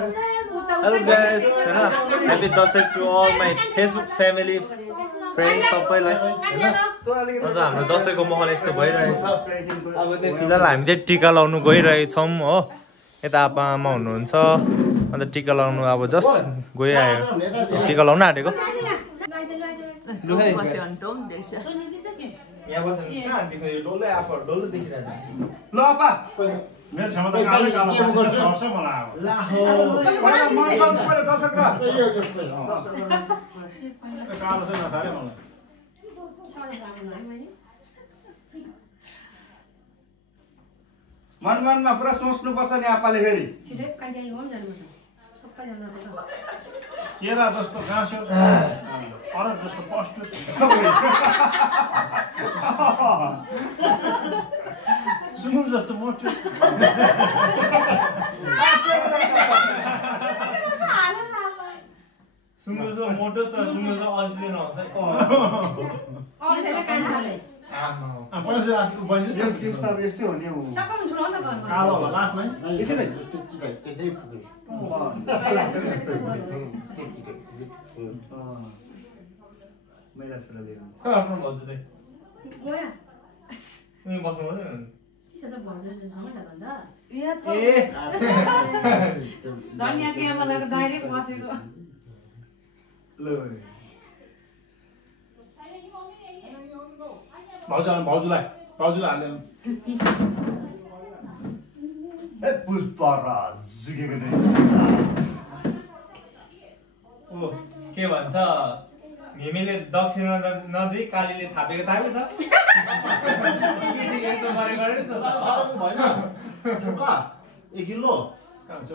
Hello guys, happy Dashain to all my Facebook family, friends सबैलाई हैन। अन्त हाम्रो दशैंको माहौल यस्तो भइरहेछ। अब चाहिँ फिलहाल हामी चाहिँ टीका लाउनु गइरहेछौं हो। यता आप्पा आमा हुनुहुन्छ। अन्त टीका लाउनु अब जस्ट गइआयो। टीका लाउन आटेको। यहाँ बस्नु कहाँ देख्छ यो डल्लै आफू डल्लै देखिरहेछ। ल अपा मेरो क्षमता कालै कालो पर्छ मलाई अब ला हो मन छ पहिले दशक र कालो चाहिँ नथाले मलाई मनमा पुरा सोच्नु पर्छ नि आपाले फेरि केरा जस्तो गाँसो अरब जस्तो पस्टु सुँगुर जस्तो मोटो सुँगुर जो मोटो छ सुँगुर जो अल्छी नआउँछ पैसा आजको बहिनी यस्तै हो नि कालो होला लास्टमा यसरी मैला छोरा लिएर आफ्नो भन्छु चाहिँ उनी बस्नु पर्छ भाउजूलाई हाल्नु ए पुष्पराज जुगेको ओ के भन्छ मिमीले दक्षिणा नदिई कालीले थापेको थापेको छ यस्तो गरे छ भएन सुक्का 1 किलो कहाँ हुन्छ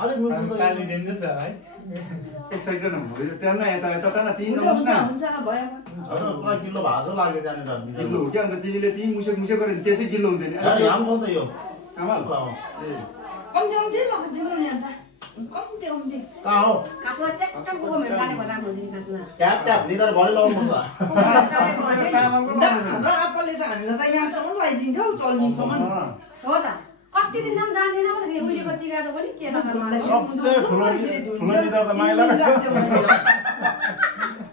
अलिक मुर्छु काली दिँदैछ है एक साइड न भयो त्यहाँ न यता यता न तीन नमुस् न हुन्छ भयो पुरा किलो भाजो लाग्यो त्यहाँनिर किलो हो कि अन्त तिमीले ती मुसे गरे त्यसै किलो हुँदैन अरे हाम्रो त यो कमाल कम्ती दिनु नि अन्त कम्ती कहाँ हो कास्मा ट्याक्टर पुगो मेरो काटेको राम्रो हुँदैन कास्मा ट्याप लिँदा भरे लाउनु पर्छ हाम्रो आप्पाले त हामीलाई त यहाँसम्म लैदिन्थ्यो चल्नीसम्म हो त कति दिनसम्म जान्दैन पो त फेरि उहिलेको टिका त पनि के सबसे ठुलो निदार त माइला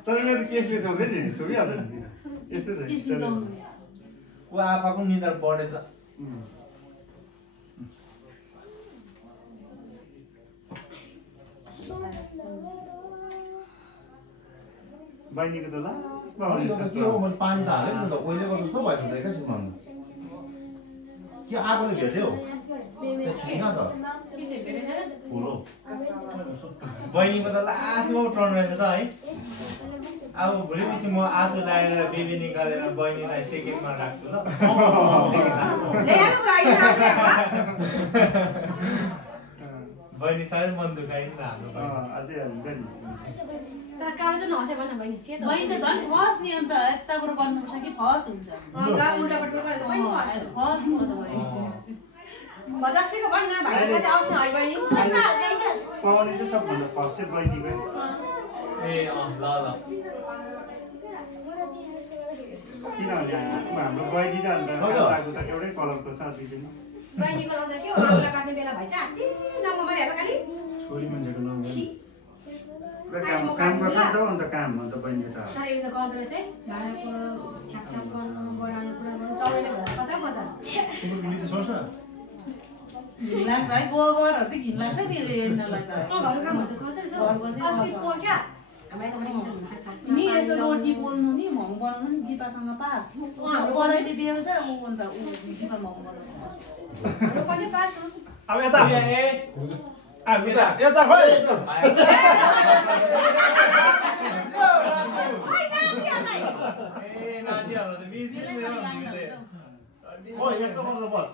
तर मेरो केसले छ फेरि सुकिहाल्छ नि यस्तै छ ऊ आफाको निधार बढेछ बहिनीको त लास्टमा के हो मैले पानी त हालेँ नि त ओइलेको जस्तो भएछ त एकैछिनमा के आगोले भेट्यो त्यो छिना छ ठुलो बहिनीको त लास्टमा उठाउनु रहेछ त है अब भोलिपछि म आँसु लगाएर बेबी निकालेर बहिनीलाई सेकेन्डमा राख्छु ल बहिनी साह्रै मन दुखाइ नि त हाम्रो अझै हुन्छ नि तर कालो चाहिँ नहसे भन्न बहिनी छ बहिनी त झन् फर्स्ट नि अन्त यताबाट गर्नुपर्छ कि फर्स्ट हुन्छ उल्टापट्टि गरेर त बहिनी फर्स्ट हो त बहिनी बजासेको भन्न भाइको चाहिँ आउँछ है बहिनी पाउने चाहिँ सबभन्दा फर्स्ट चाहिँ बहिनीको ए ल किनभने हाम्रो बहिनी र अन्त कासाको त एउटै कलरको छ दिदीमा बहिनीको लाउँदा के हो उल्टा काट्ने बेला भइसक्यो आछि नम्बर हेर खाली छोरी मान्छेको नाम काम गर्छ त अन्त काम अन्त बहिनी त तर यो त गर्दो रहेछ है भाडाको छ्यापछाप गर्नु बढाउनु कुरा गर्नु चौराले कता कता तिम्रो बिली त सोच्छ घिन लाग्छ है गोबरहरू त घिन लाग्छ नि हेर्नलाई त घरको कामहरू त गर्दो रहेछ घर बसेर अस्ति पोर क्या हामीलाई त पनि नि यस्तो रोटी पोल्नु नि मङ बनाउनु नि दिपासँग पास पराइले बेल्छ ऊ अन्त ऊ दिपा मङ बनाउँछ पनि पास हो अब यता यता खोइ ओ यस्तो गर्नु बस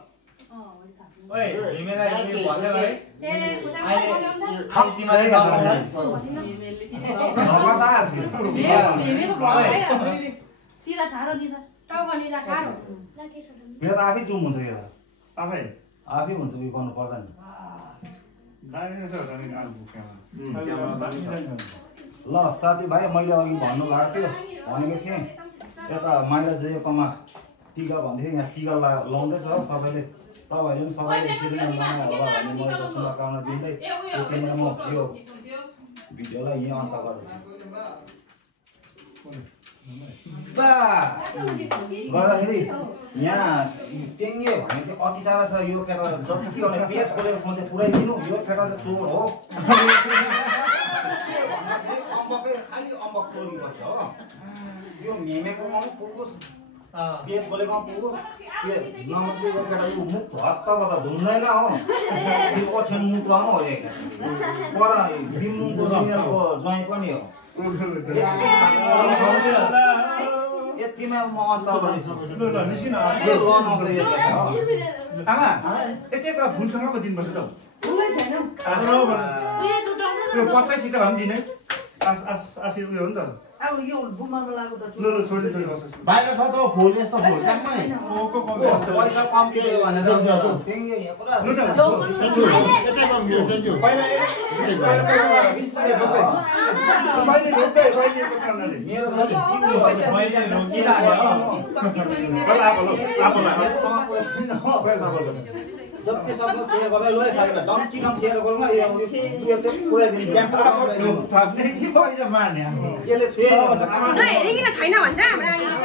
ओइ तिमीलाई के भन्दै गरे ए सिधा ठाडो नि त टाउ गर्ने जा ठाडो मेरो त आफै जुम हुन्छ के त आफै आफै हुन्छ उयो गर्नु पर्दा नि ल साथीभाइ मैले अघि भन्नु भएको थियो भनेको थिएँ यता माइला जयकमा टिका भन्दै यहाँ टिका लाउँदैछ सबैले तपाईँहरूले सबै यसरी नगर्नु होला भन्ने म शुभकामना दिँदै यतिमै म यो भिडियोलाई यहाँ अन्त गर्दछु गर्दाखेरि यहाँ टेङ्गे भने चाहिँ अति टाढा छ यो केटा जति भने पेस खोलेको छ चाहिँ पुऱ्याइदिनु यो केटा चाहिँ चोर हो अम्बकै खालि अम्बक चोरी गर्छ हो यो मेमेकोमा पनि पुगोस् पेस खोलेकोमा पुगोस् यो नम्बर चाहिँ यो केटा यो मुख हत्ताबाट धुन्दैन हो यो पछ्याउनु मुखमा हो एक पर बिमुको दुनियाँको ज्वाइँ पनि हो यतिमा म अन्त आमा एक एउटा फुलसँग पो दिनुपर्छ त यो पत्तैसित भए पनि दिने आशी उयो हो नि त अब यो बुमाको लागु त ल छोडी बाहिर छ त फुल यस्तो फुल काममै पैसा कम्ती दियो भनेर टेङ्गे यहाँ पुरा जति सक्दो सेयर गर्दै ल साथीहरु डम्की डम सेयर गरौँ यो चाहिँ पुराइदिनु यसले छुएन भन्छ ल हेरिकिन छैन भन्छ हाम्रो आङीले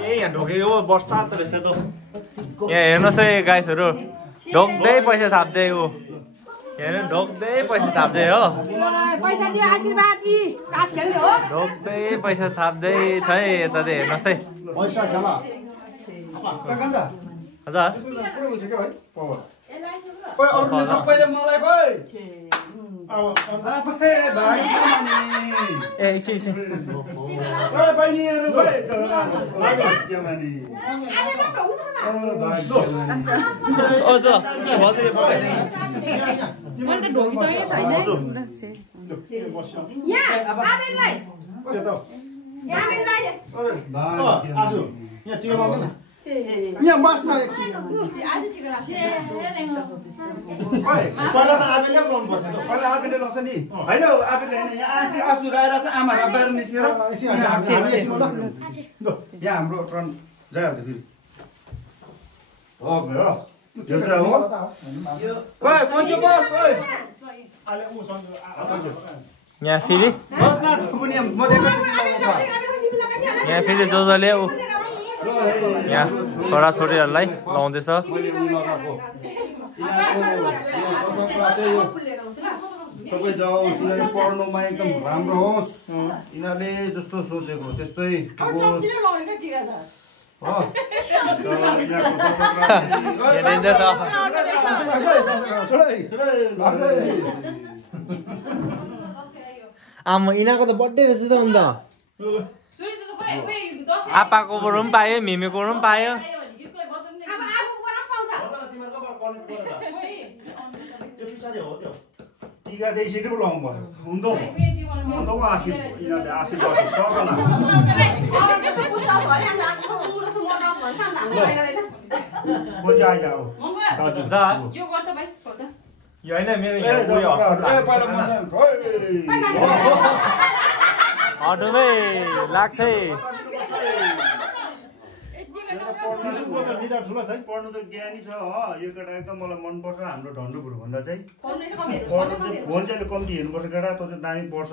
ए यहाँ ढोकेको बर्सात रहेछ त यहाँ हेर्नुहोस् है गाइसहरू ढोक्दै पैसा थाप्दै हो हेर्नु ढोक्दै पैसा थाप्दै हो पैसा दियो आशीर्वाद यी तास खेल्ने हो ढोक्दै पैसा थाप्दै छ है यता चाहिँ हेर्नुहोस् है पैसा खेला हजुर सबैले मलाई खोइ ए एकछिन बहिनीहरू खोइ मैले त ढोकिसकेको छैन यहाँ आबिरलाई आजु यहाँ टिका लाउनु न यहाँ बस्न एकछिन पहिला त आफैले लाउनु पर्छ पहिला आफैले लाउँछ नि होइन आफैले होइन यहाँ आँसु राएर चाहिँ आमा बाहिर निस्केर यहाँ हाम्रो टर्न जाइहाल्छ फेरि हो यो चाहिँ हो कन्चो बस यहाँ फेरि बस न म यहाँ फेरि जो जसले यहाँ छोराछोरीहरूलाई लाउँदैछ सबै जाओस् यिनीहरू पढ्नुमा एकदम राम्रो होस् यिनीहरूले जस्तो सोचेको त्यस्तै होस् आमा यिनीहरूको त बर्थडे रहेछ त अन्त आपाको पनि पायो मिमीको पनि पायो टिका चाहिँ यसरी पो लाउनु पर्छ हुँदो यिनीहरूले आशीर्वाद यो होइन मेरो अटोमै लाग्छ ठुलो छ पढ्नु त ज्ञानी छ यो केटा एकदम मलाई मनपर्छ हाम्रो ढन्डुपुर भन्दा चाहिँ फोन चाहिँ कम्ती हेर्नुपर्छ केटा तँ चाहिँ दामी पढ्छ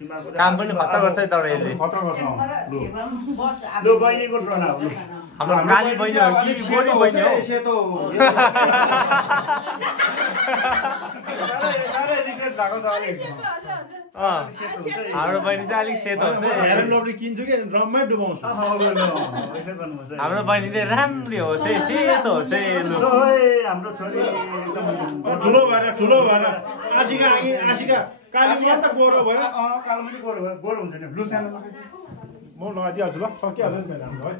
काम पनि खतरा गर्छ है तर यसले खतरा गर्छ लु बहिनीको टर्न अब हाम्रो काली बहिनी हो कि गोरी बहिनी हो साह्रै रिग्रेट भएको छ अलिक हाम्रो बहिनी चाहिँ अलिक सेतो हुन्छ किन्छु कि रममै डुबाउँछु हाम्रो बहिनी चाहिँ राम्री होस् है सेतो होस् है हाम्रो छोरी ठुलो भएर आशिका काली त गोरो भयो कालोमा चाहिँ गोरो भयो गोरो हुन्छ नि लु सानो म लगाइदिइहाल्छु ल सकिहाल्छ नि मेरो हाम्रो है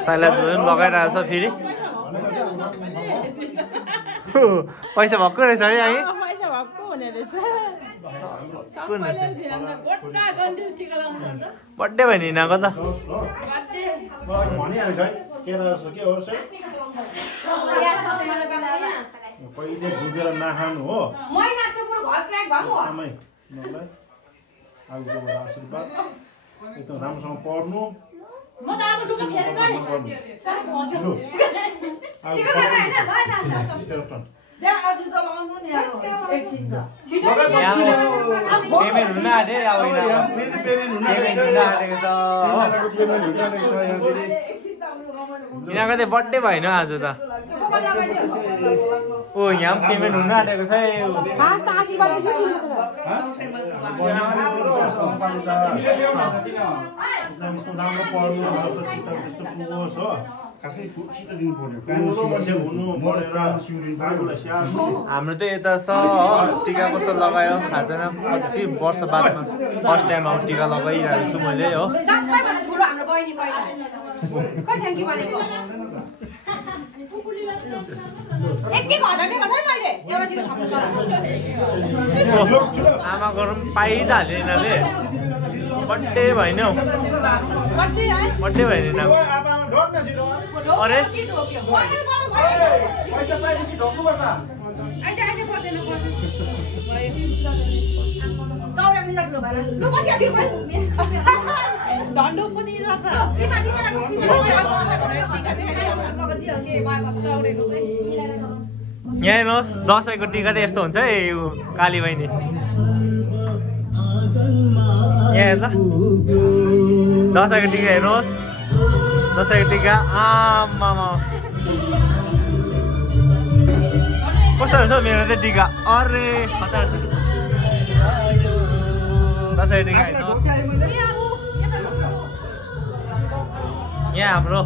साइलाजले लगाइरहेको छ फेरि पैसा भक्कु रहेछ है यहाँ पैसा भक्कु हुने रहेछ बर्थडे भयो नि यिनीहरूको त भनिहालेछ है केरा जस्तो के होस् है पहिले झुकेर नखानु हो मलाई आगोबाट आशीर्वाद एकदम राम्रोसँग पढ्नु म त अब ढुक्क फेरि गएँ साह्रै भन्छ जा आज त लाउनु नि अब एकछिन त छिटो पेमेन्ट हुन आँटे अब पेमेन्ट हुन आँटेको छ हो यिनीहरूको चाहिँ बर्थडे भएन आज त ओ यहाँ पनि पेमेन्ट हुन आँटेको छ खास त आशीर्वाद यसो दिनुपर्छ यसको राम्रो पढ्नु जस्तो चित्त त्यस्तो पुगोस् हो खासै छिटो दिनु पर्यो कानुन समस्या हुनु पढेर बाबुलाई स्याहार्नु हाम्रो त यता छ टिका कस्तो लगायो थाहा छैन कति वर्ष बादमा फर्स्ट टाइम अब टिका लगाइरहेको छु मैले हो सबैभन्दा ठुलो हाम्रो बहिनी पहिला कति थ्याङ्क यू भनेको 1,000 दिएको छ मैले एउटा चिज थप्नु तर आमाको पाइहाल्यो यिनीहरूले बर्थडे भएन हौ बर्थडे है बर्थडे भएन अरे पैसा पाएपछि ढोक्नुपर्छ अहिले पर्दैन चौरा मिलाउनु भएर लु बसिया थियो ढन्डो को दिन सक्छ यहाँ हेर्नुहोस् दसैँको टिका त यस्तो हुन्छ है यो काली बहिनी यहाँ हेर्दा दसैँको टिका हेर्नुहोस् दसैँको टिका आमामा कस्तो रहेछ मेरो चाहिँ टिका अरे खतरा छ दसैँको टिका हेर्नुहोस् यहाँ हाम्रो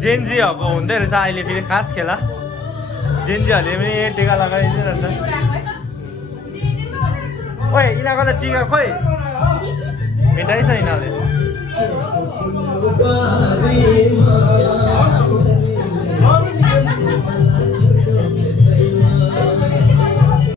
जेन्जीहरूको हुँदै रहेछ अहिले फेरि खास खेला जेन्जीहरूले पनि टिका लगाइदिँदै रहेछ ओए यिनीहरूको त टिका खोइ भेटाइ छ यिनीहरूले